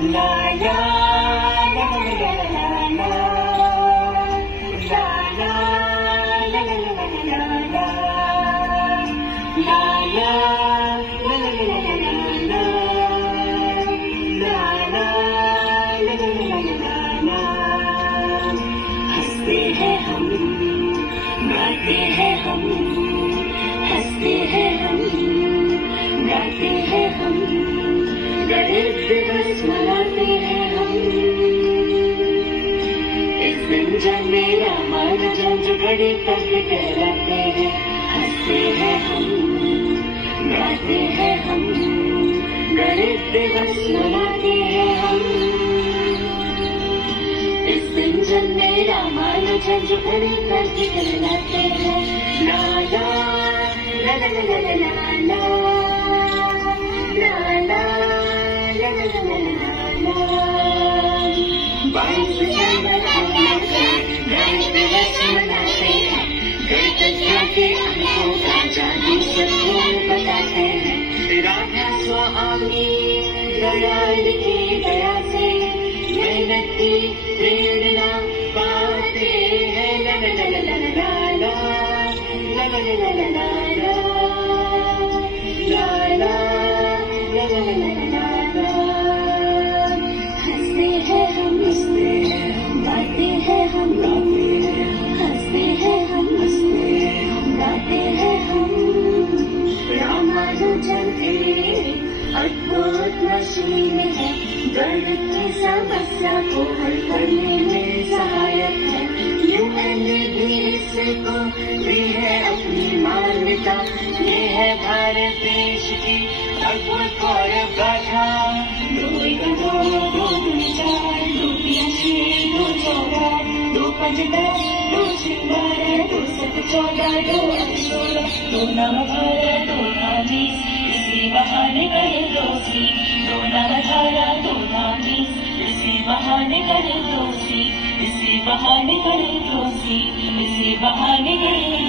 La la la la la la la la la la la la la la हंसते हैं हम, गाते हैं हम, हंसते हैं हम, गाते हैं हम, गणेश दिवस मनाते हैं हम। इस दिन जब मेरा मन जंज घड़ी तक कहलाते हैं। हंसते हैं हम, गाते हैं हम, गणेश दिवस मनाते हैं हम। इस दिन जब मेरा मान झंझ घड़ी तक कहलाते हैं। ला ला ला ला ला ला ला ला ला ला ला ला। 22 दिसंबर गणेश दिवस मनाते हैं। गणतंत्र के हमको जादू सबको बताते हैं। राधा स्वामी दयाल की दया से मेहनती प्रेरणा पाते हैं। ला ला ला ला ला ला ला ला ला ला ला ला ला ला ला ला। हंसते हैं हम, हंसते हैं हम, गाते हैं हम, गाते हैं हम, हंसते हैं हम, हंसते हैं हम, गाते हैं हम। रामानुजन एक अद्भुत मशीन है। गणित की समस्या को हल करने में सहायक है। यूएन ने भी इसको दी है अपनी मान्यता। ये है भारत देश की अद्भुत गौरव गाथा। 2 1 2 2 2 4 2 3 6 2 14 2 5 10 2 6 12 2 7 14 2 8 16 2 9 18 2 9 20 इसी बहाने करें दोस्ती। 2 9 18 2 9 20 इसी बहाने करें दोस्ती। इसी बहाने करें दोस्ती। इसी बहाने करें